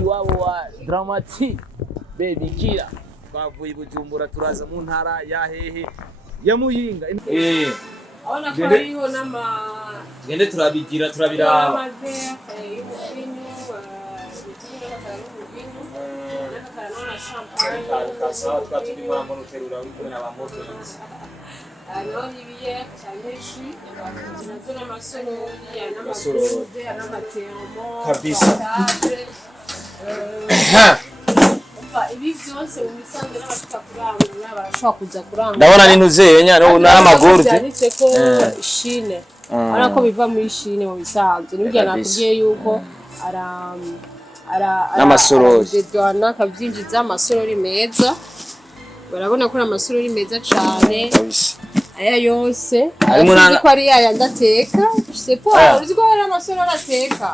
umukunzi wabo wa Dramati Baby Killer bavuye Bujumbura turaza mu ntara ya hehe ya Muyinga abona ko hariho nama gende turabigira turabiraba kabisa ndabona nintuze nyane n'amaguru byanditseko Chine ariko biva muri Chine mu bisanzwe nibyo nakubwiye yuko n'amasorori dedwana kavyinjiza amasorori meza barabona ko amasorori meza cyane aya yose arimo ko ari yaya ndateka c'est pas uzi ko ari amasorori ateka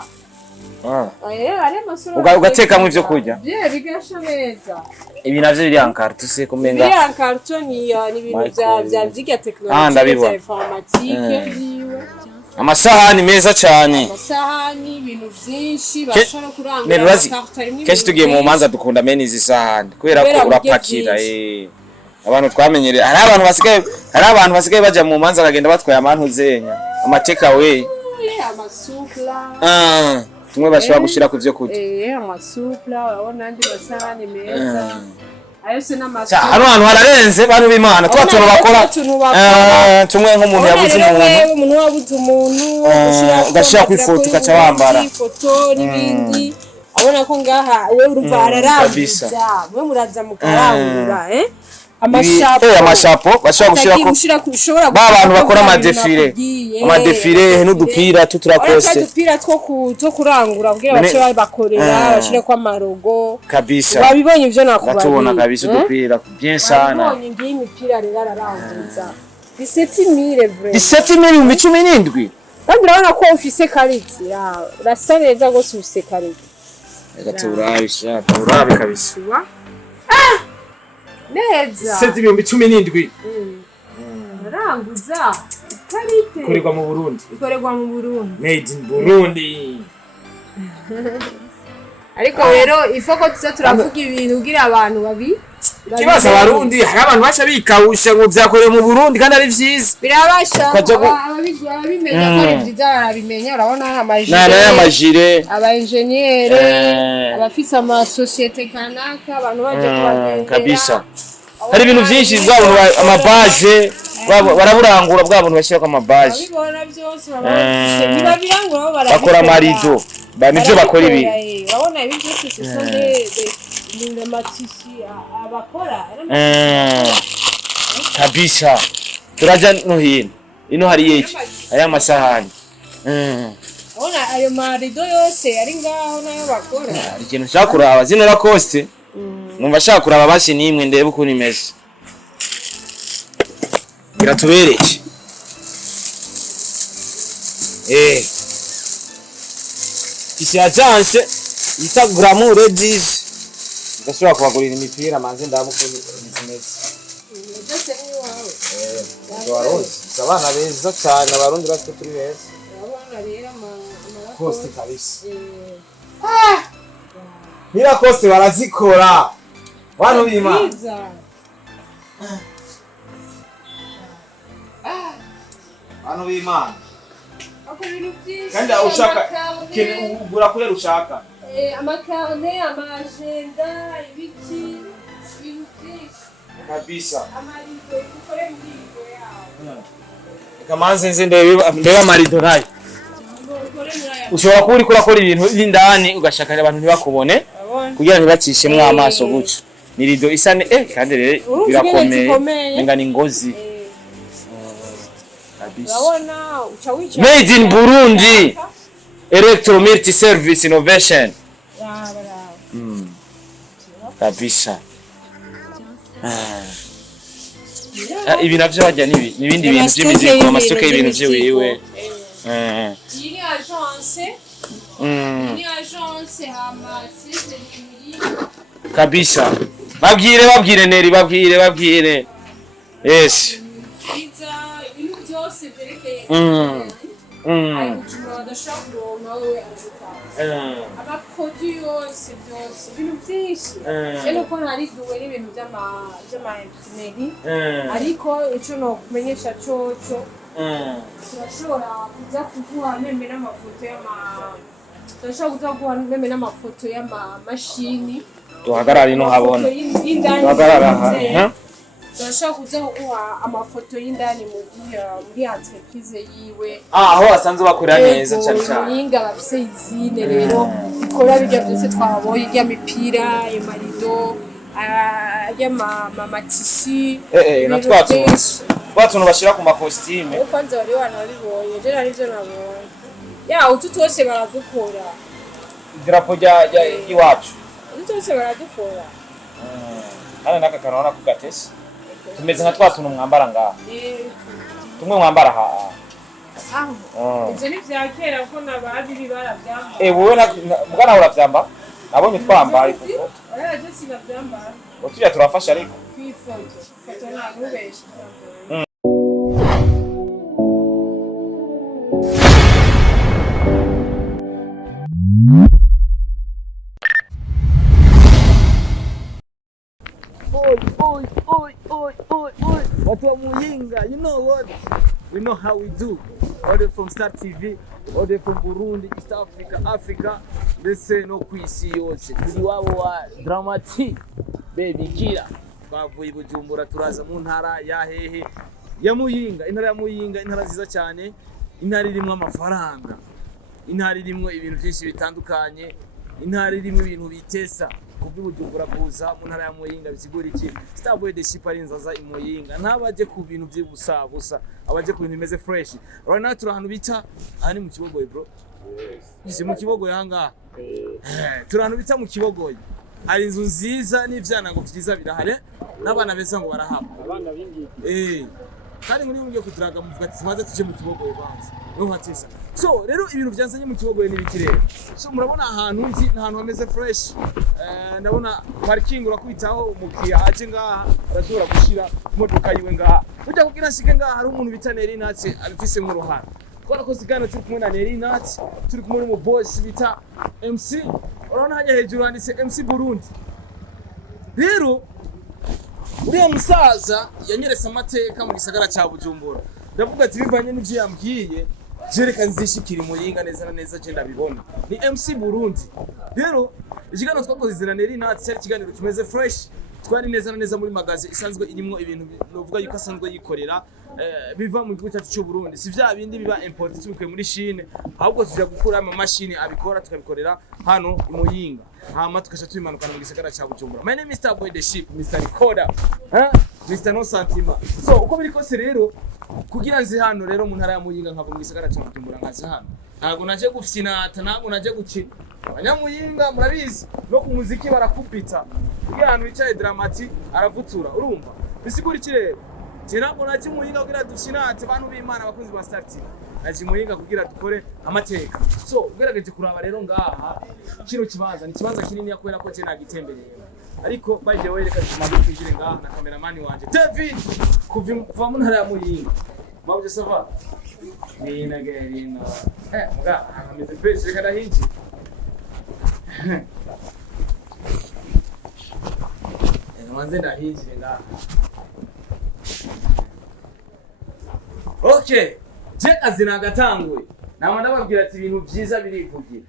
ari amasorori ugateka mu byo kurya bigasha neza ibi navyo biri ankartu se kumenga biri ankartu ni ibintu bya vyiga technology ya informatique yiwe amasahani meza cyane amasahani ibintu byinshi bashara kurangura kenshi tugiye mu manza dukunda meni izi sahani kubera ko urapakira abantu twamenyere hari abantu basigaye baje mu manza bagenda batwaye amantu zenya amateka we amasupla tumwe bashobora gushira ku byo kurya amasupla urabona andi masahani meza ayose n'amaso hano hantu hararenze bantu b'Imana twatuntu bakora tumwe nk'umuntu yabuze umuntu wabuze umuntu ugashira ku ifoto ukaca wambara ifoto n'ibindi abona ko ngaha we urumva ararambiza mwe muraza mukarangura amashapo bashobora gushira ku abantu bakora amadefile n'udupira tuturakose udupira two kurangura kugira bace bakorera bashire kwa marogo kabisa wabibonye ivyo nakubari batubona kabisa udupira bien sana wabibonye ngiyi imipira rero araranguza 17000 vrai 17000 mu 17 kandi urabona ko ufise kariti urasa neza gose ufise kariti turabe kabisa neza 17,017 ranguza karite ikorerwa mu Burundi made in Burundi ariko rero ifoko tuza turavuga ibintu ugira abantu kibaza abarundi hari abantu bacha bikawusha ngo byakorewe mu Burundi kandi ari vyiza birabasha ababimenya ko ari vyiza barabimenya urabona amajire aba engineer abafisa ama societe kanaka abantu baje kubagendera kabisa hari ibintu vyinshi bwabo amabaje baraburangura bwabo bashira ko amabaje babibona byose babirangura bakora marido nivyo bakora ibi urabona ibi byose sisonde ni matisi abakora kabisa turaja no hino ino hari yeki aya masahani ona ayo marido yose ari ngaho nayo bakora ikintu cyakuraba zino la coste numva shakuraba basi nimwe ndebe uko nimeze biratubereke isi agence yita Glamour Ladies ndashobora kubagurira imipira manze ndabukunze business abana beza cyane abarundi batwe turi beza abana rero coste kabisa mira coste barazikora bantu b'Imana bantu b'Imana kandi ushaka ugura kure ushaka amakarne amagenda ibiki kabisa amarido ukore mbigo yawe kamanze nze ndeba amarido nayo ushobora kuba uriko urakora ibintu by'indani ugashaka abantu ntibakubone kugira ntibacishemwe amaso guca ni rido isa kandi rero birakomeye ngani ngozi urabona uca wica made in Burundi electro multi service innovation kabisa ibi navyo bajya nibindi bintu by'imizigo amasoko y'ibintu byiwiwe Ini agence hamasise kabisa babwire neri babwire yes pizza ibintu byose berekeye mm ayo badashaka kuronka wewe amaproduit yose byose ibintu byinshi rero ko hari duwe n'ibintu by'ama imprimerie ariko ico no kumenyesha coco turashobora kuza kuguha meme n'amafoto y'amamashini duhagarara ino habona duhagarara aha turashobora kuza kuguha amafoto y'indani muri entreprise yiwe aho basanzwe bakorera neza cyane cyane Muyinga bafise izine rero ikora bijya byose twaboye ijya mipira y'amarido y'amamatisi na twatu bashira ku makostime kwanza wari wanabibonye je nari byo nabonye ya utu twose baradukora idarapo iwacu utu twose baradukora hano naka karona ku gatesi tumeze nka twatu mwambara ngaha tumwe mwambara aha ivyo ni vya kera ko nababiri baravyambara wowe mugana uravyamba nabonye twambaye kuko je sinavyambara utujya turafasha ariko kwifoto foto ntabubesha What are Muyinga? You know what? We know how we do. Order from Star TV, order from Burundi, East Africa, Africa. Ndetse no kwisi yose. Turi wabo wa Dramati, Baby Kira. Bavuye Bujumbura turaza mu ntara ya hehe ya Muyinga. Intara ya Muyinga, intara nziza cyane. Intara irimo amafaranga. Intara irimo ibintu byinshi bitandukanye. Intara irimo ibintu bitesa. Kuby'Ubujumbura kuza mu ntara ya Muyinga bisigura iki Starboy the ship ari nzaza i Muyinga ntabaje ku bintu by'ubusa abaje ku bintu bimeze fresh right now turi ahantu bita ari mu Kibogoye bro isi mu Kibogoye hanga turi ahantu bita mu Kibogoye hari inzu nziza n'ivyana ngo vyiza birahare n'abana beza ngo barahaba abana bingi kandi muri mubyo kuturaga muvuga ati tumaze tuje mu Kibogoye banza no hatisa so rero ibintu byanzanye mu Kibogoye n'ibikirere so murabona ahantu nzi ahantu hameze fresh ndabona parking urakwitaho umukiya aje ngaha arashobora gushira imodoka yiwe ngaha ujya kugira shike ngaha hari umuntu bita Neri Natse abifise mu ruhara kora ko sigana turi kumwe na Neri Natse turi kumwe n'umu boss bita MC urabona hajya hejuru handitse MC Burundi rero uriya musaza yanyeretse amateka mu gisagara cya Bujumbura ndavuga ati bivanye n'ivyo yambwiye jereka nzishikira Muyinga neza na neza je ndabibona ni MC Burundi rero ikiganiro twakoze izina Neri Natse cyari ikiganiro kimeze fresh twari neza na neza muri magaze isanzwe irimo ibintu novuga yuko asanzwe yikorera biva mu gihugu cyacu cy'u Burundi si vya bindi biba import tubikuye muri Chine ahubwo tujya gukura ama machine abikora tukabikorera hano i Muyinga hama tukasha tubimanukana mu gisagara cya Bujumbura. My name is Starboy the ship, Mr. Recorder, Mr. No Santima. So uko biri kose rero kugira nzi hano rero mu ntara ya Muyinga nkava mu gisagara cya Bujumbura nkazi hano ntabwo naje gufyina ntabwo naje gukina abanyamuyinga murabizi no ku muziki barakupita kugira ahantu bicaye Dramati aravutura urumva bisigura iki rero ntabwo naje Muyinga kugira dufyina abantu b'Imana abakunzi ba Star TV naje Muyinga kugira dukore amateka so ugerageje kuraba rero ngaha kino kibanza ni kibanza kinini yakwera ko cyena gitembereye ariko by the way reka tumaze kwinjira ngaha na cameraman wanje David kuva mu ntara ya Muyinga mabuje sava ni nagerina mga ameze fresh reka dahinji mwanze ndahinjire ngaha okay je kazi nagatangwe nama ndababwira ati ibintu byiza birivugira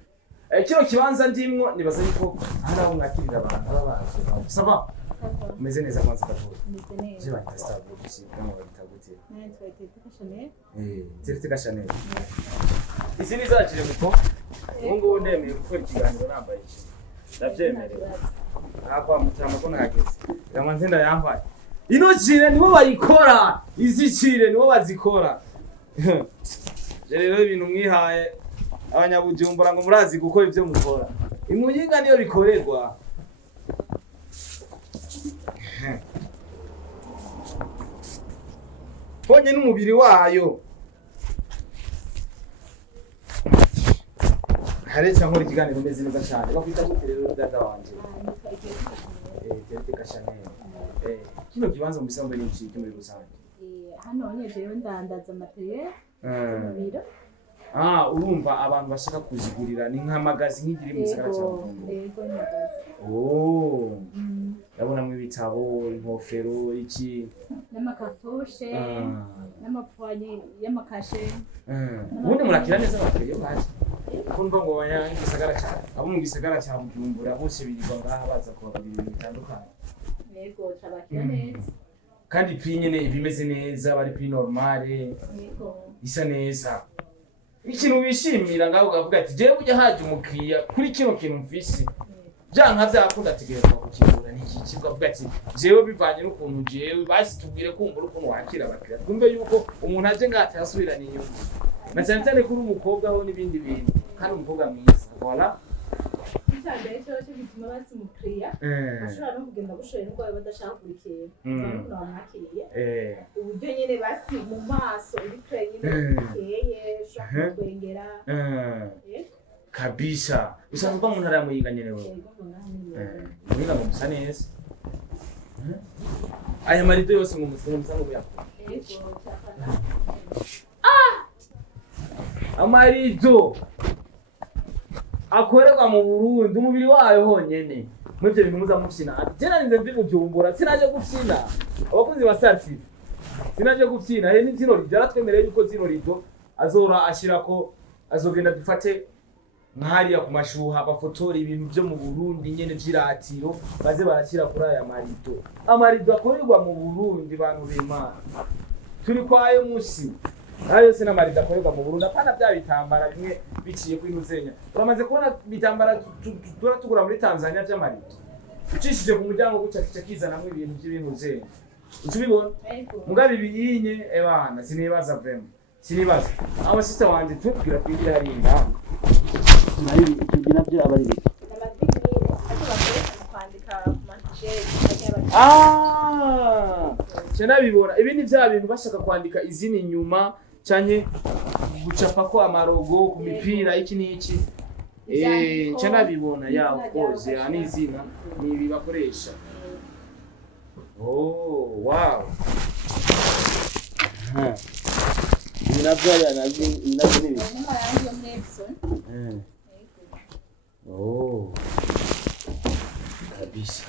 kino kibanza ndimwo nibaza yuko hari aho mwakirira abantu babaje sava umeze neza kwanza ndavuga umeze neza je bita Starboy kama babitagute nani twateka Chanel zirite Chanel izi ni zakire muko ngo ndemeye gukora ikiganiro nambaye ndavyemerera akwa mutama ko nageze yamanze ndayambaye ino jire nibo bayikora izi jire nibo bazikora rero ibintu mwihaye abanyabujumbura ngo murazi gukora ivyo mukora Imuyinga niyo bikorerwa ponye n'umubiri wayo harecha nkora ikiganiro meze neza cyane bakwita gute rero dada wanje Zirite Chanel kino kibanza mubisanzwe n'iki muri rusange hano onye jewe ndandaza materiel mu biro urumva abantu bashaka kuzigurira ni nka magazi nk'igiri mu gisagara cya Bujumbura. Yego magazi. Ndabonamo ibitabo, inkofero, iki n'amakartoshe n'amapwanye y'amakashe. Ubundi murakira neza abakiriya baje kumva ngo gisagara cya abo mu gisagara cya Bujumbura bose birirwa ngaha baza kubagurira ibintu bitandukanye. Yego cabakira neza kandi prix nyene ibimeze neza bari prix normale. Yego isa neza ikintu bishimira ngaho ukavuga ati jewe ujya haje umukiriya kuri kino kintu mfise byanka byakunda tegerezwa kukigura ni iki ukavuga ati jewe bivanye n'ukuntu jewe basi tubwire kumbura ukuntu wakira abakiriya twumve yuko umuntu aje ngata yasubirana inyuma na cyane cyane kuri umukobwa ho n'ibindi bintu kandi umukobwa mwiza voilà cyane cyo gituma basi umukiriya ashobora no kugenda gushora indwara badashaka kurikira abantu bamwakiriye uburyo nyene basi mu maso uri nyine keye shaka kwengera kabisa usanzwe mu ntara ya Muyinga nyene wewe Muyinga mu musa neza aya marido yose mu musango buyakora amarido akorerwa mu Burundi umubiri wayo honyene mwivyo bintu muza mufyina je narinze mvi Bujumbura sinaje gufyina abakozi ba Sartif sinaje gufyina he n'izino rido yaratwemereye yuko zino rido azora ashirako azogenda dufate nkariya ku mashuha bafotora ibintu byo mu Burundi nyene vyiratiro baze barashira kuri aya marido amarido akorerwa mu Burundi bantu b'Imana turi kwayo musi ayo sina marida akorerwa mu Burundi apana bya bitambara bimwe biciye kuri Muzenya uramaze kubona bitambara tugura muri Tanzania by'amarido ucishije ku muryango guca kizanamwe ibintu by'ibintu Muzenya utubibona mugabe biyinye ebana sinibaza vrema sinibaza aba sister wanje tubwira kwigira hari indanga nari tugira byo abari biki cyane bibora ibi ni bya bintu bashaka kwandika izini nyuma cyane gucapa ko amarogo ku mipira iki n'iki cyane bibona yawo koze ani izina ni ibi bakoresha wow nabyo nabyo ni kabisa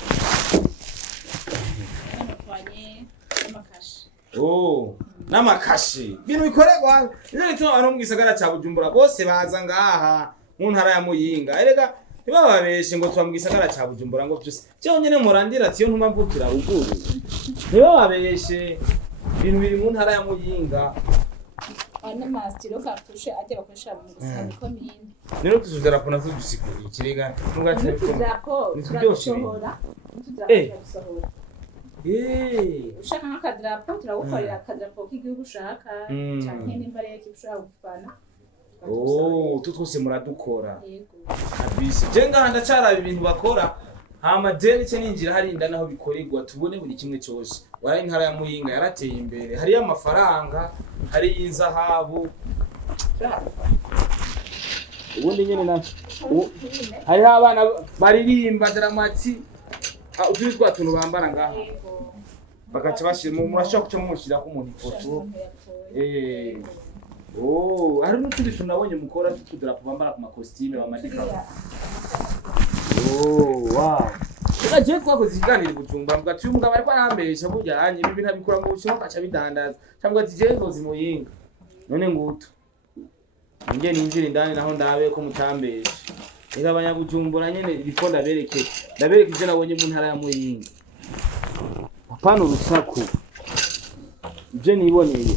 n'amakashi bintu bikorerwa ivyo bituma abantu mu gisagara cya Bujumbura bose baza ngaha mu ntara ya Muyinga erega ntibababeshe ngo tuba mu gisagara cya Bujumbura ngo byose cyo nyene murandira ati yo ntuma mvukira ruguru ntibababeshe ibintu biri mu ntara ya Muyinga n'amastiro kartushe ate bakoresha mu gusaba komine rero tuzudara kuna tudusikura ikirega ntugatse turasohora ushaka nk'akadrapo turagukorera akadrapo k'igihugu ushaka canke nimba rero ushaka gufana twose muradukora kabisa je ngaha ndacaraba ibintu bakora hama je nice ninjira hari inda naho bikorerwa tubone buri kimwe cyose waraye intara ya Muyinga yarateye imbere hari amafaranga hari inzahabu ubundi nyene na hari abana baririmba dramati uturi twa tuntu bambara ngaha bagaca bashira murashaka kuca mushira ko umuntu ifoto hari n'utundi tunabonye mukora tutudarapo bambara ku makostime bamadika wow je twakoze ikiganiro Bujumbura mvuga ati uyu mugabo ariko arambesha burya hanye ibi ntabikora mu bushoboka aca bidandaza cyangwa ati je ndozi Muyinga none nguto nge ninjira indani naho ndabe ko mutambesha ega abanyabujumbura nyene biko ndabereke ivyo nabonye mu ntara ya Muyinga apana urusaku ivyo niboneye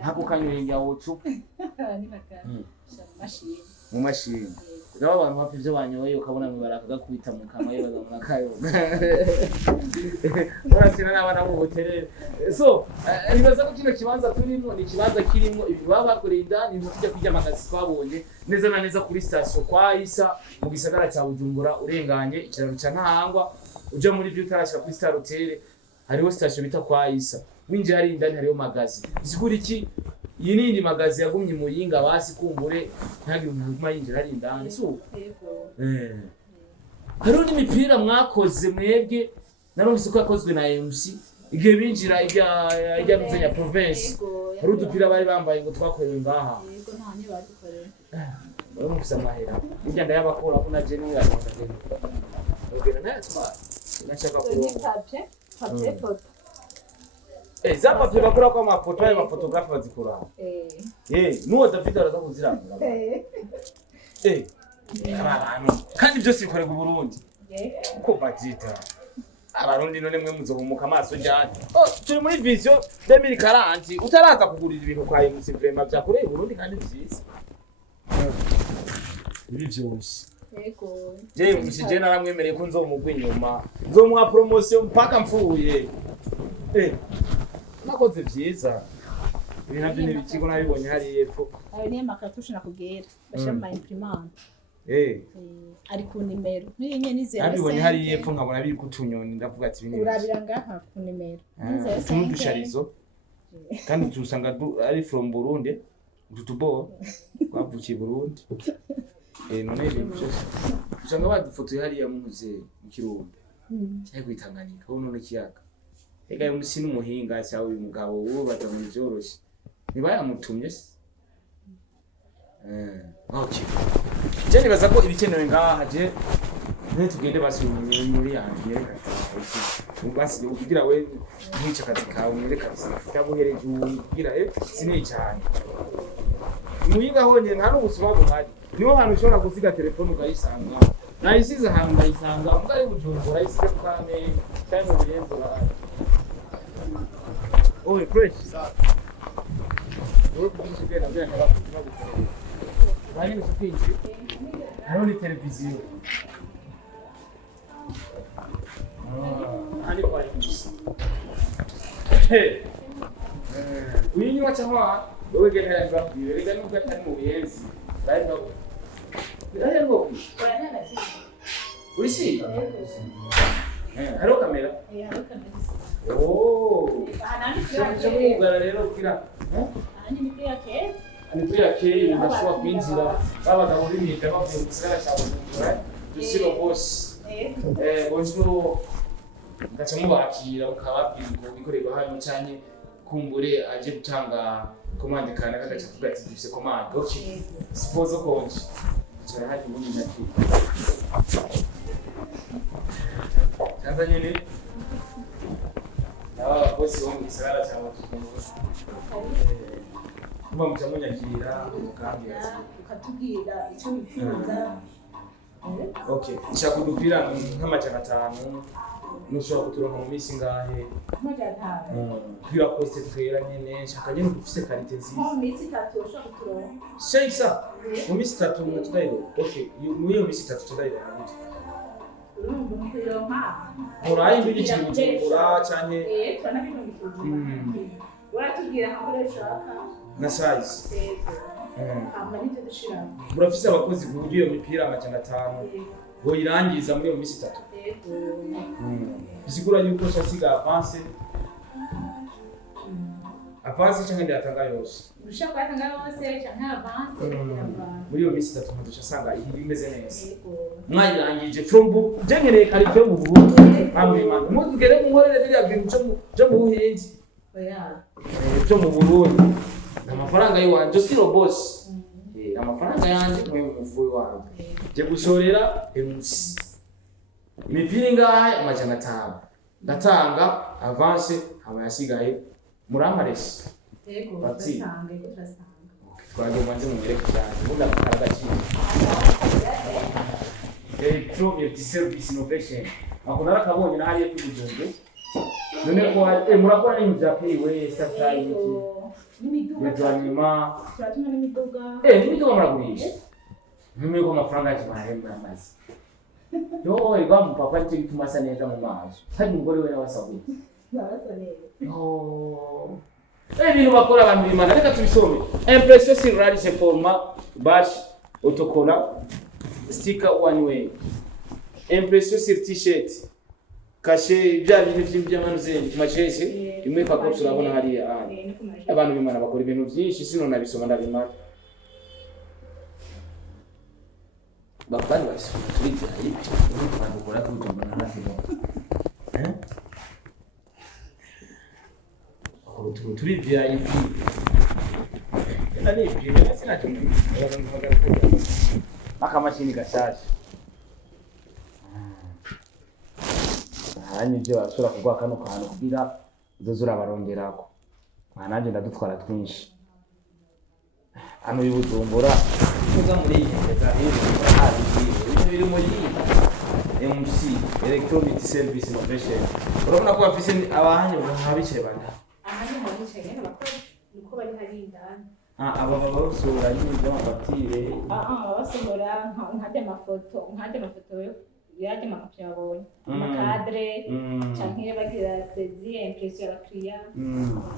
hako kanywenga wocu mu mashini rero abantu hafi ivyo banyoye ukabona mwibaraka gakubita mu kanwa yibaza mu nakayo urasina n'abana mu hotel so nibaza ko kino kibanza turimo ni kibanza kirimo ibibaba bakoreye indani ntujya kujya magazi twabonye neza na neza kuri station kwa Isa mu gisagara cya Bujumbura urenganye ikiraro cya Ntahangwa uje muri view tarashika kuri Star Hotel hariho station bita kwa Isa winje hari indani hariho magazi isigura iki iyi nindi magazi yagumye Muyinga basi kumbure ntagire umuntu yinjira ari indani so hariho n'imipira mwakoze mwebwe narumvise ko yakozwe na MC igihe binjira ijya nuzenya province hari udupira bari bambaye ngo twakorewe ngaha yego nta ni badukorera bari mufise amahera ijya ndayabakora ko naje ni yatonda ubwira nayo twa nashaka kuronka papier photo za papier bakora kwa amafoto ya mafotografi bazikora nuwo David araza kuzirangura abantu kandi byose bikorera mu Burundi uko bagita abarundi none mwe muzohumuka amaso cyane turi muri vision 2040 utaraza kugurira ibintu kwa MC Vrema byakoreye Burundi kandi byiza ibi byose yego je musije naramwemereye ko nzomugwa inyuma nzomuha promotion mpaka mfuye nakoze byiza ibintu byo n'ibikigo nabibonye hari yepfo ayo ni makatushi nakubwira bashama imprimante ari ku nimero niyo nyene 07 nabibonye hari yepfo nkabona biri kutunyoni ndavuga ati bini urabira ngaha ku nimero 07 tumudusharizo kandi tusanga ari from Burundi tutubo kwavukiye Burundi none ibintu byose usanga badufotoye hariya muze mu Kirundo cyari kwitanganika ubu none kiyaga ega umusi n'umuhinga cyawe uyu mugabo wo batamuri byoroshye nibayamutumye se okay cyane baza ko ibikenewe ngaha je tugende basubira muri yanjye basi kugira we nk'icyo kazi kawe muri kazi kabuhereje kugira sine cyane muyiga honye nta n'ubusuma buhari niho hantu ushobora gusiga telefone ukayisanga nayisize ahantu ndayisanga ubwo bujumbura isize kane cyane mu birenzo oye fresh wowe kugira ngo nabyo ntabwo bari n'ukwinji hano ni televiziyo hali kwa inji uyinywa cyangwa wowe genda ngabwire rega nubwo atari mu biyenzi bari no bari ngo urisi haro kamera haro kamera cyo mugara rero kira ani mipia ke Anipia ke nashwa kwinjira babagabo b'imyenda bavuye mu gisagara cya Bujumbura dusiro boss bonjour ngaca mubakira ukababwira ngo bikorerwa hano cyane kumbure aje gutanga commande kana kagaca kuvuga ati dufise commande okay suppose konje cyane hari muri nati cyangwa nyine boss wo mu gisagara cya Bujumbura kuba mucamunyakira ukambira ukatubwira icyo bifuza okay nshaka kudupira nk'amajana 5 nushobora kuturonka mu minsi ngahe amajana 5 kira poste twera nyene nshaka nyene dufise qualité nziza mu minsi 3 ushaka kuturonka shayisa mu minsi 3 mu tudayiro okay mu iyo minsi 3 tudayiro nabiti urumva mu kuronka murayi mbiri cyane cyane uratubwira aho urashaka na size amanite dushira murafise abakozi ku buryo iyo mipira amajana 5 ngo irangiza muri iyo minsi 3 bisigura yuko cyasiga avance cyangwa ndatanga yose ushaka kwatanga yose cyangwa avance muri iyo minsi 3 nkadusha sanga imeze neza mwayirangije from jengereye kari byo mu Burundi hamwe man muzugere mu nkorere bya bintu cyo mu Buhindi cyo mu Burundi amafaranga yiwanje siro boss amafaranga yanje mu muvuye wanjye je gushorera MC imipira ingahe amajana 5 ndatanga avance abayasigaye muramarese yego batanga twaje manje mu mereka cyane bunda karagachi premier service innovation akonara kabonye na hariye kujungu none ko murakora n'ibintu bya payiwe satellite n'imiduga yajanyuma turatuma n'imiduga n'imiduga muragurisha n'imiduga amafaranga y'amahembe amazi yo igwa mu papa cyo gituma asa neza mu maso hari umugore we nawasabuye ibintu bakora abantu bimana reka tubisome impression sur large format bash autocollant sticker one way impression sur t-shirt kashe bya bintu by'amanuze machese imwe pako turabona hariya abantu bimana bakora ibintu byinshi sino nabisoma ndabimara bakani basoma twite ibi abantu bakora kujumbana na turi VIP. Nani prive sina chumvi. Akamashini gashasha. Hani byo asura kugwa kano kantu kugira uzozura barongerako. Mwananje ndadutwara twinshi. Hano y'Ubujumbura kuza muri yeza ibintu biri mu MC Electronic Service Innovation. Urabona ko bafise abahanye babice banda. Ahanye mu bice nyene bakora nuko bari hari indani. Aba basura y'ibyo bafatire. Basura nkajya amafoto yaje makapi yabonye. Amakadre canke bagira sezi impression ya client.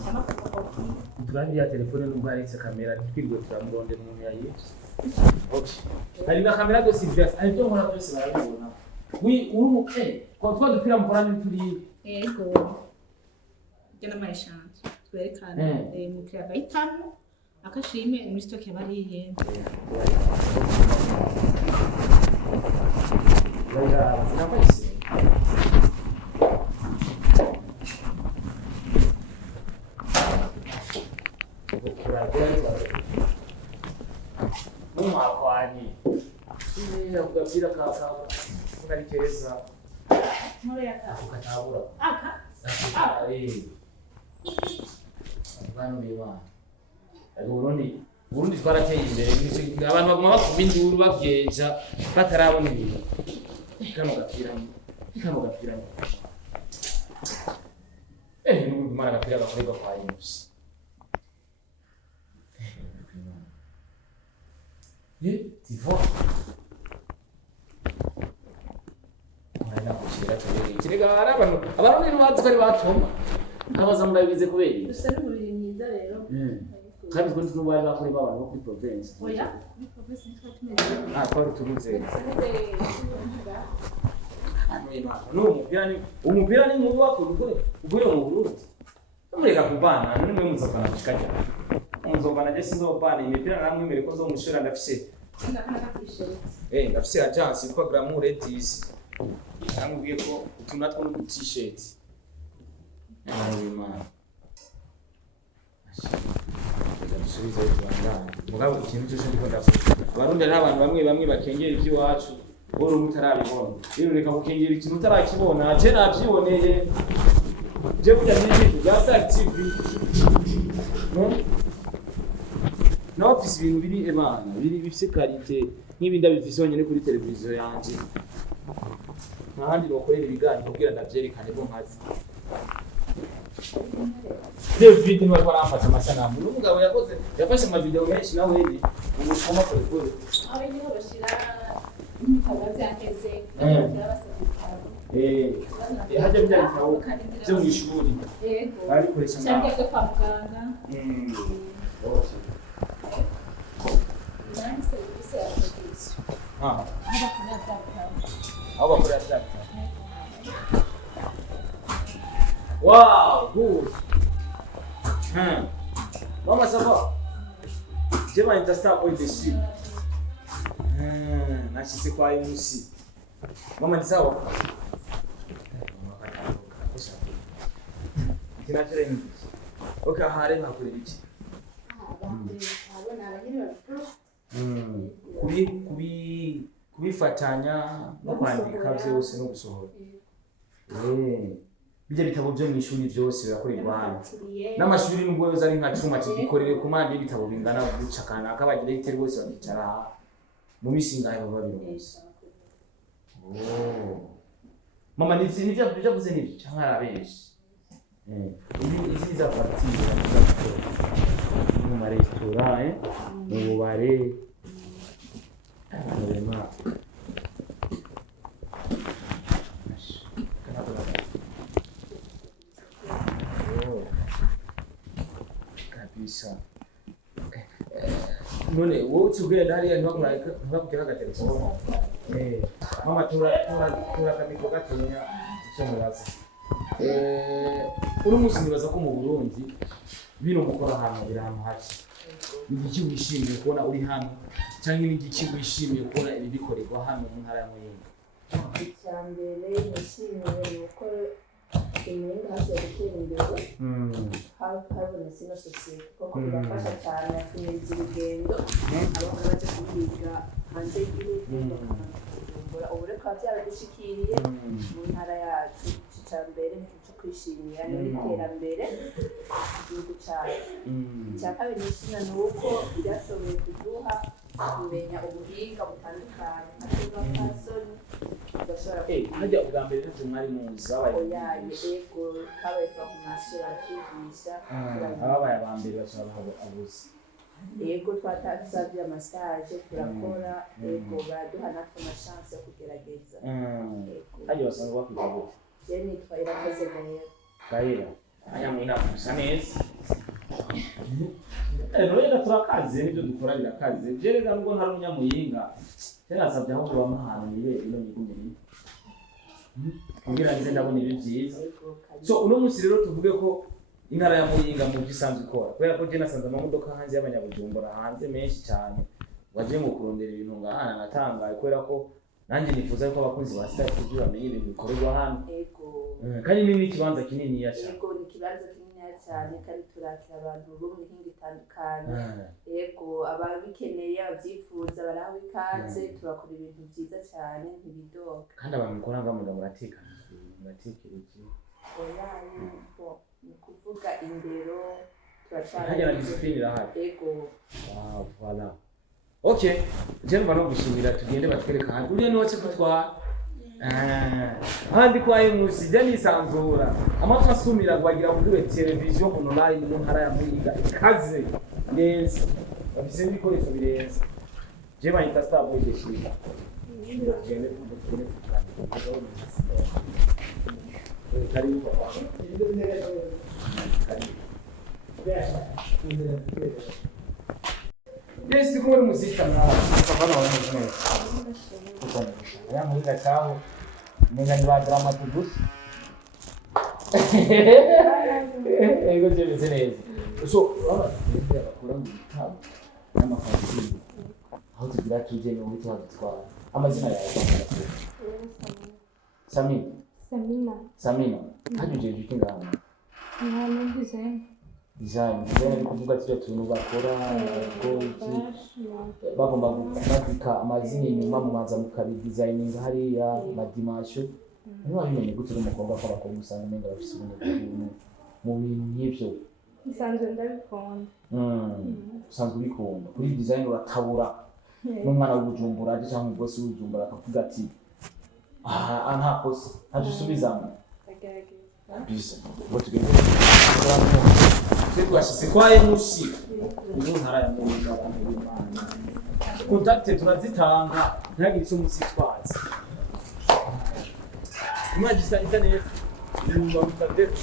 Chama fotokopi. Turabi ya telefone nubwo aretse kamera twirwe turamuronde mu yayi. Okay. Hari na kamera do serious. Ariko nkora byose barabibona. Uri umuke. Kwa dupira mporani turi. Yego. Gena mayishanje. Twerekana mu kiraba itano. Akashime muri stock yabari yihenze. Legal, não vai ser. Vou procurar dentro. Uma aquário. Eu vira casa. Uma riqueza. Olha cá. Fica tabura. Cá. Aí. Vai no meu lá. É do Burundi twarateye imbere. Abantu baguma bakuma induru babyeja batarabona ibintu. Kano gapira. N'ubundi mara gapira gakorerwa kwa Yunus. Tu vois? Mwana kushira cyane. Kirega abantu ni bazi bari batoma. Abaza murabize kubera. Dusa n'umuriro mwiza rero. Kandi twe n'ubari bakorerwa abantu bo kuri province. Oya, kuri province ntitwatumeze. Twari turuze. Umupira ni mubi wako ugure mu Burundi. Mureka kubana none mwe muzovana kushikaje. Muzovana je sinzovana imipira namwe imbere ko zo mushura ndafise. Ndafise agence yitwa Glamour Ladies. Namubwiye ko utuna two no t-shirt. Imana. Dusubize Rwanda. Mugabo ikintu cyose ndiko ndavuga. Abarundi ari abantu bamwe bakengera iby'iwacu. Boro mutarabibona. Rero reka gukengera ikintu utarakibona. Je navyiboneye. Je burya n'ibintu bya Star TV. No office ibintu biri Imana, biri bifise qualité nk'ibindi abifise onyene kuri televiziyo yanje. Nahandi nokorera ibiganiro kugira ndavyerekane bo nkazi. David ni wako anafata amasanamu. N'umugabo yafashe ama video menshi nawe ni umusoma kure. Aho niho bashira imikabazi yakeze. Hajya byandikaho byo mu ishuri. Yego. Bari koresha cyangwa cyo kwa muganga. Nani service ya service. Aba bakora data. Wow, good. Mama, ça va? Je vais tester pour dessus. Nashise kwa Yunus. Mama, ni sawa? Kinachira nini? Okay, hare nakure iki? Kubifatanya no kwandika byose no gusohora. Bijya bitabo byo mu ishuri byose birakorerwa hano. N'amashuri nubwo yoza ari nka cuma kigikorere ku mande bitabo bingana gucakana akabagira iteri bose bakicara mu misinga yabo babirose. Mama ni byo buze ni cyangwa arabeshi. Izi za partie mu maresitora mu bubare vraiment kabisa. None wowe tugenda hariya ntibakugera agatelefone. Mama tura kamiko gatonya icyo muraza. Uri munsi nibaza ko mu Burundi bino mukora hano biri hano haki. Igiki wishimiye kubona uri hano cyangwa igiki wishimiye kubona ibi bikorerwa hano mu ntara ya Muyinga? Icyambere nishimiye gukora umenga hashoboye gutera imbere habonetse ino sosiyete kuko birafasha cyane kumenya urugendo abantu baje kubiga hanze y'igihugu bakanakumbura ubu rero bikaba byaradushikiriye mu ntara yacu cya mbere cyo kwishimira n'iterambere igihugu cyacu icya kabiri n'ikina ni uko byashoboye kuduha kumenya ubuhinga butandukanye atuma pasoni udashobora hajya ubwa mbere n'ibyo mwari muzi oyaye ego kabaye formation bakigisha ababaye aba mbere bashobora abuze ego twatasabye amastage turakora ego baduha natwe amashance yo kugerageza hajya basanga bakwiga gute je nitwa Irakoze Gaira aya mwina kusa neza rero turakaze n'ibyo dukora birakaze jerega nubwo ntari umunyamuyinga yarasabye aho kuba mahano nibere no nyigumye kugira nze ndabona ibi byiza so uno munsi rero tuvuge ko intara ya Muyinga mu gisanzwe ikora kubera ko je nasanze amamodoka hanze y'abanyabujumbura hanze menshi cyane waje mu kurondera ibintu ngahana natangaye kubera ko nanjye nifuza ko abakunzi ba Star TV bamenye ibintu bikorwa hano kandi ni ikibanza kinini yasha ego ni ikibanza kinini cyane kandi turakira abantu bo mu mihinga itandukanye ego ababikeneye ababyifuza barahawe ikaze turakora ibintu byiza cyane ntibidoga kandi abantu mukora ngamunda muratekana muratekera iki oyaye ni kuvuga indero turashaka hajya na discipline irahari ego voilà okay je mba no gushimira tugende batwereka hano uriye ni wace kutwara handi kwa imusi je nisanzura amapfa asumira gwagira kuri television online mu ntara ya Muyinga ikaze neza bafise ibikoresho birenze je bayita Star Boy deshiga gende tugende karibu papa Yes, como musista na papa na wani aya Muyinga cyaho menya ni ba drama tubus ego je beze neza so aba bakora mu bitabo n'amafantasi aho tugira tuje ni ubu twatwara amazina yawe Samina hajuje gikingana design ni kuvuga ati tuntu bakora ko bagomba gufika amazina inyuma mu manza mu kabi designing hariya madimasho niba bimenye gute n'umukobwa ko bakora usanga nenga bafise ubumenyi mu bintu nk'ibyo isanzwe ndabikunda usanzwe ubikunda kuri design uratabura n'umwana w'ubujumbura aje cyangwa boss w'ubujumbura akavuga ati aha nta kosa ajusubizamo bisa ngo tugende twashyize kwa emusi ubu ntara ya Muyinga abantu b'Imana kontakte turazitanga ntihagire icyo musitwaza imagisa neza nimba mutadeko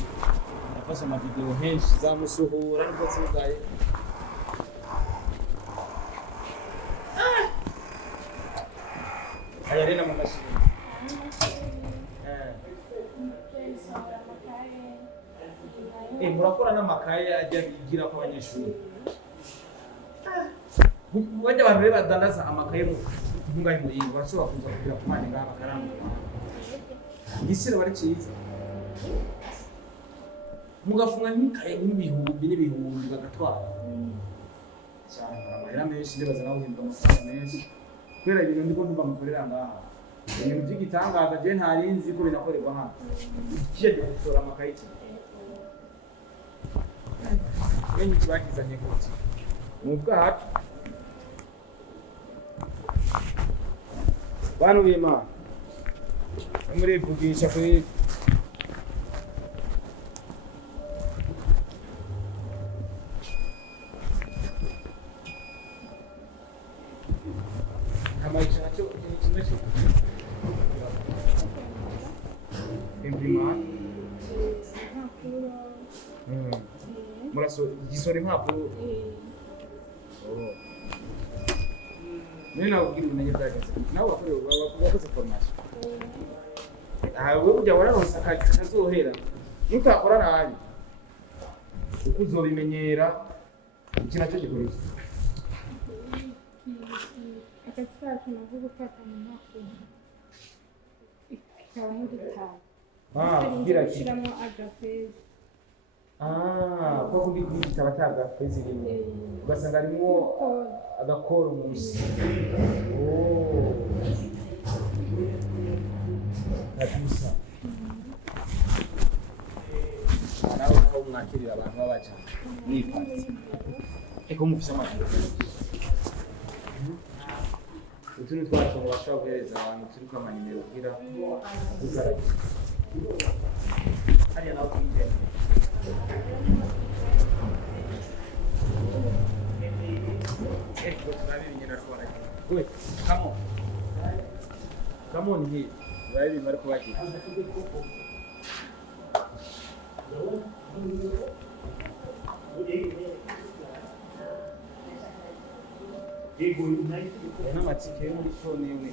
nafashe amavideo henshi zamusuhura nibwo zugaye aya rena mu mashini murakora n'amakaye ajya bigira ko abanyeshuri bajya abantu rero badandaza amakaye ntungahe Muyinga bashobora kuza kugira ku mani ngaha bakarangura igiciro bari cyiza mugafunga n'ikaye n'ibihumbi bagatwara cyane amahera menshi ndibaza nawe uhembwa amafaranga menshi kubera ibintu ndiko ndumva mukorera ngaha ibintu by'igitangaza je ntarinzi ko binakorerwa hano ikiye gutora amakaye Wenye kibakizanye kuti mubwacu bantu b'Imana muri kugisha kuri amaisha cyo kimwe cyo imprimar muraso gisore impapuro nina ubwira umenye bwageze nawe wakoze formation we ujya wararonsa akazi kazohera nutakora nabi uko uzobimenyera iki nacyo gikoreshwa akazi kacu nako gufata mu mpapuro ikaba nk'igitabo kugira ki Shiramo agapezi. kwa kundi kitaba cyagapezi rimwe ugasanga harimo agakoro munsi Atusa. Nawe aho mwakirira abantu babaca mwipatse. Eko mufise amashuri. Utuntu twacu ngo bashobora guhereza abantu turi kwa manimero kugira uzarage. Hariya nawe kwinjira. Turabe ibinyera rwara. Good. Come on. Come on here. Turabe ibintu bari kubagira. N'amatike yo muri toni imwe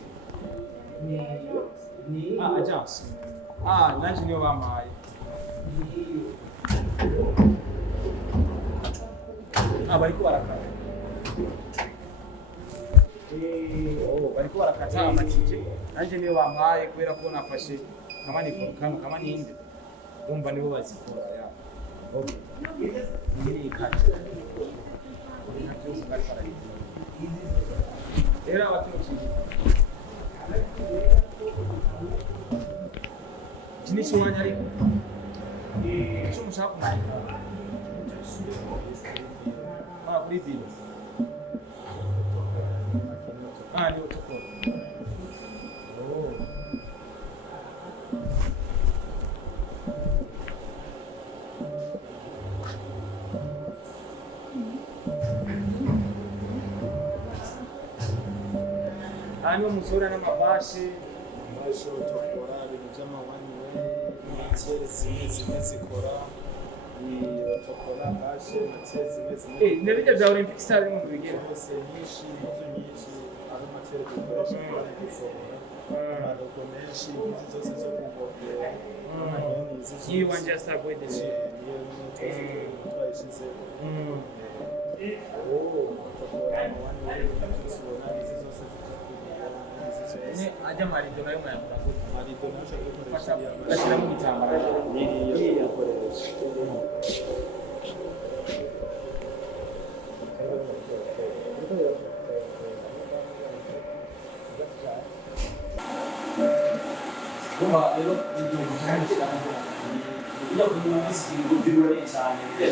ni agence nanjye niyo bampaye bariko barakata bariko barakata amatike nanjye niyo bampaye kubera ko nafashe kama ninde urumva nibo bazikora yabo ni ikata byose bari barayikora era abatuki kini cyumanya ariko cyo mushaka kuri video ni utokora hano musora n'amabashi basho tokora ibintu by'amawani we zimwe zikora ni tokora bashi matse zimwe n'ibijya bya Olympic Star mu bigera bose nyinshi ari matse dukoresha kwa gusoma ariko menshi izi zose zo kugobera iyi wanje asabwe de twayishize tokora amawani we tuzibona izi zose ni ajya marido nayo mwayakora gute marido nayo gukoresha gashyiramo ibitambara biri yakoresha kuba rero igihugu cyane cyane iyo kumvise ibintu cyane bya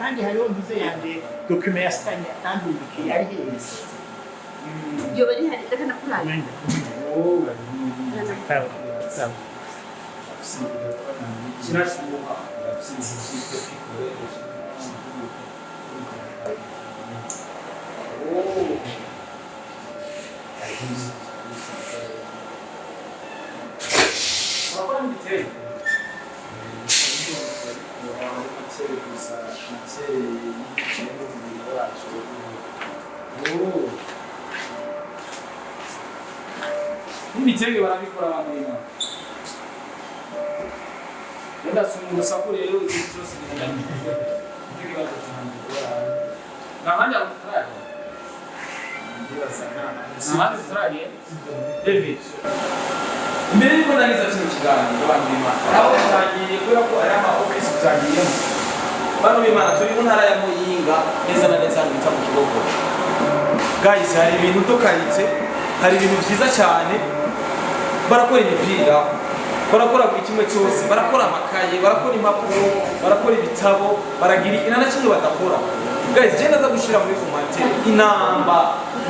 kandi hariho mvuze yande document yasitanye kandi yari heza yo bari hari ndakana kurana sawa kinashoboka n'ibitenge barabikora abantu b'Imana ndasoma urusaku rero ikintu cyose n'ikibazo cyane n'ahandi Australia n'ahandi Australia David mbere yuko ndangiza kino kiganiro abantu b'Imana aho tutangiye kubera ko ari ama office tutangiyemo abantu b'Imana turi mu ntara ya Muyinga neza na neza bita mu Kigogo guys hari ibintu dukaritse hari ibintu byiza cyane barakora imipira barakora buri kimwe cyose barakora amakaye barakora impapuro barakora ibitabo baragira inana kimwe badakora guys je ndaza gushira muri commentaire inamba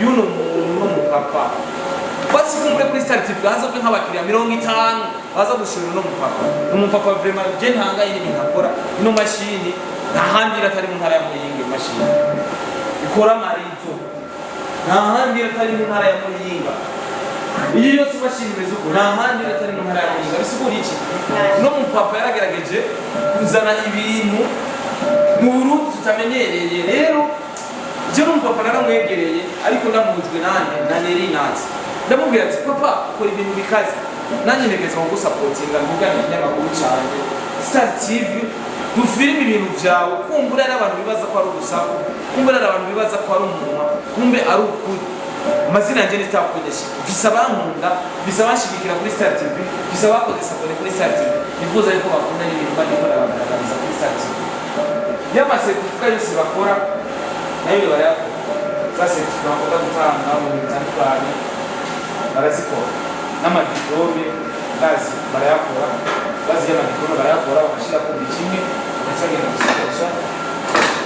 y'uno muntu no mupapa basi kumure kuri Star TV haza kwe nk'abakiriya 50 baza gushira no mupapa umupapa vraiment je ntanga yini nkakora ino mashini ntahandi iratari mu ntara ya Muyinga mashini ikora marizo ntahandi iratari mu ntara ya Muyinga iyi yose mashini mezuko ntahandi iratari mu ntara ya Muyinga bisigura iki no mupapa yaragerageje kuzana ibintu mu Burundi tutamenyereye rero je n'umupapa naramwegereye ariko ndamujwe nande naneri natse ndamubwira ati papa ukora ibintu bikaze nanjye negeza ngo gusapotinga ngugana n'amakuru cyane Star TV dufilime ibintu byawe kumbura n'abantu bibaza ko ari urusaku kumbura n'abantu bibaza ko ari umunwa kumbe ari ukuri amazina yanjye ni Star Kodeshi bisaba nkunda bisaba nshigikira kuri Star TV bisaba koze sabone kuri Star TV nifuza yuko bakunda n'ibintu bari gukora bagaragaza kuri Star TV yamase kuvuga yose bakora nayo barayakora sasa tunakoza gutanga mu bitandukanye barazikora n'amadiplome gazi barayakora bazi y'amadiplome barayakora bakashira ku bikimwe bakagenda gusohoza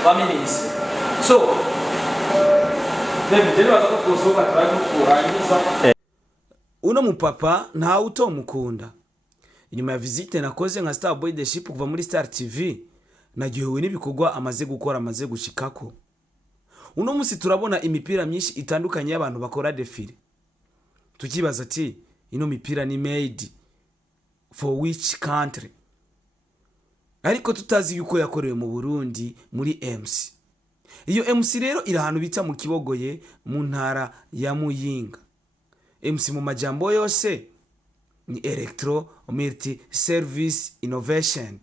bamenyise so David baza ko kuzoga turagukurangiza uno mupapa nta utomukunda inyuma ya visite nakoze nka Star Boy the Ship kuva muri Star TV nagihewe n'ibikorwa amaze gukora amaze gushikako uno musi turabona imipira myinshi itandukanye y'abantu bakora defile tukibaza ati ino mipira ni made for which country ariko tutazi yuko yakorewe mu Burundi muri MC iyo MC rero iri ahantu bita mu Kibogoye mu ntara ya Muyinga MC mu majambo yose ni Electro Multi Service Innovation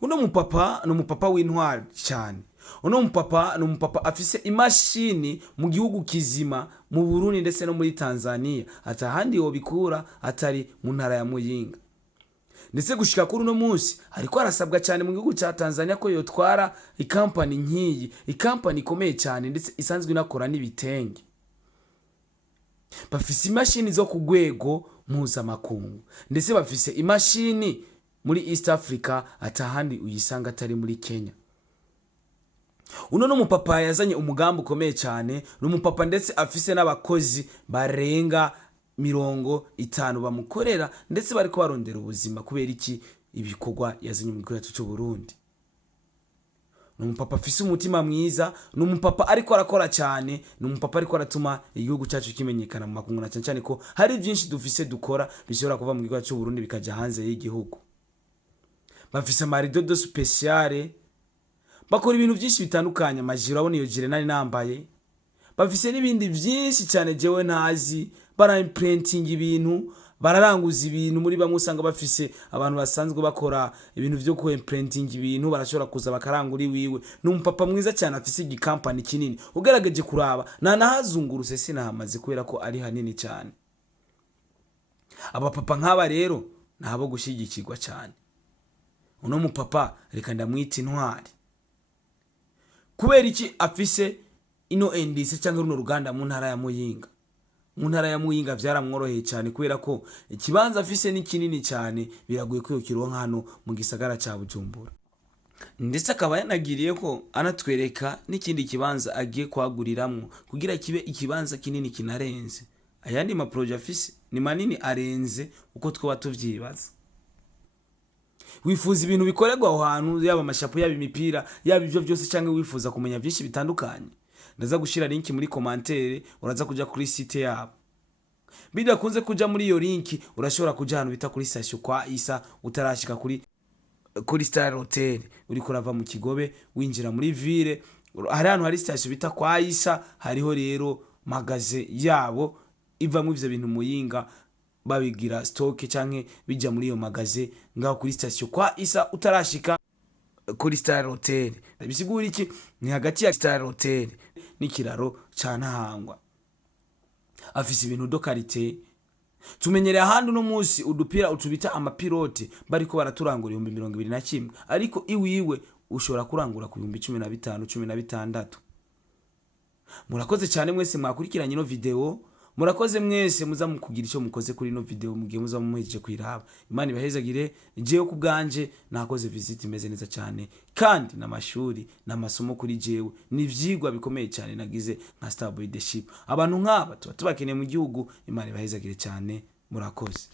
uno mupapa no mupapa w'intwari cyane uno mupapa no mupapa afise imashini mu gihugu kizima mu Burundi ndetse no muri Tanzania atahandi yo bikura atari mu ntara ya Muyinga ndetse gushika kuri uno munsi ariko arasabwa cyane mu gihugu cya Tanzania ko yotwara ikampani nkiyi ikampani ikomeye cyane ndetse isanzwe inakora n'ibitenge bafise imashini zo kugwego mpuzamakungu ndetse bafise imashini muri East Africa atahandi uyisanga atari muri Kenya uno no mupapa yazanye umugambi ukomeye cyane n'umupapa ndetse afise n'abakozi barenga 50 bamukorera ndetse bariko barondera ubuzima kubera iki ibikorwa yazanye mu gihugu cyacu Burundi n'umupapa afise umutima mwiza n'umupapa ariko arakora cyane n'umupapa ariko aratuma igihugu cyacu kimenyekana mu makungu na cyane ko hari byinshi dufise dukora bishobora kuva mu gihugu cyacu Burundi bikaja hanze y'igihugu bafise maridodo speciale bakora ibintu byinshi bitandukanye amajiro abone iyo jire nari nambaye bafise n'ibindi byinshi cyane jewe ntazi bara imprinting ibintu bararanguza ibintu muri bamwe usanga bafise abantu basanzwe bakora ibintu byo ku imprinting ibintu barashobora kuza bakarangura wiwe n'umupapa mwiza cyane afise igikampani kinini ugerageje kuraba nahazunguruse sinahamaze kubera ko ari hanini cyane abapapa nk'aba rero nabo gushigikirwa cyane uno mupapa reka ndamwita intwari kubera iki afise ino endise cyangwa runo ruganda mu ntara ya Muyinga mu ntara ya Muyinga byaramworoheye cyane kubera ko ikibanza afise ni kinini cyane biragoye kwiyukirwa hano mu gisagara cya Bujumbura ndetse akaba yanagiriye ko anatwereka n'ikindi kibanza agiye kwaguriramwo kugira kibe ikibanza kinini kinarenze ayandi ma project afise ni manini arenze uko twoba tuvyibaza wifuza ibintu bikorerwa aho hantu yaba amashapo yaba imipira yaba ibyo byose cyangwa wifuza kumenya byinshi bitandukanye ndaza gushira link muri commentaire uraza kuja kuri site yabo bidakunze kuja muri iyo link urashobora kuja hano bita kuri station kwa Isa utarashika kuri Star Hotel uri kurava mu Kigobe winjira muri ville hari hano hari station bita kwa Isa hariho rero magaze yabo ivamwe ivyo bintu Muyinga babigira stock canke bija muri iyo magaze ngaho kuri station kwa Isa utarashika kuri Star Hotel bisigura iki ni hagati ya Star Hotel n'ikiraro ca Ntahangwa afise ibintu do karite tumenyereye ahandi no munsi udupira utubita amapilote bariko baraturangura 2021 ariko iwiwe ushobora kurangura ku 2015 16 murakoze cyane mwese mwakurikiranye no video, murakoze mwese muza mukugira icyo mukoze kuri no video mugihe muza mumuhejeje kwiraba. Imana ibahezagire. Jewe ku bwanje nakoze visit imeze neza cyane, kandi n'amashuri n'amasomo kuri jewe ni vyigwa bikomeye cyane nagize nka Star Boy Leadership. Abantu nk'aba tuba tubakeneye mu gihugu. Imana ibahezagire cyane, murakoze.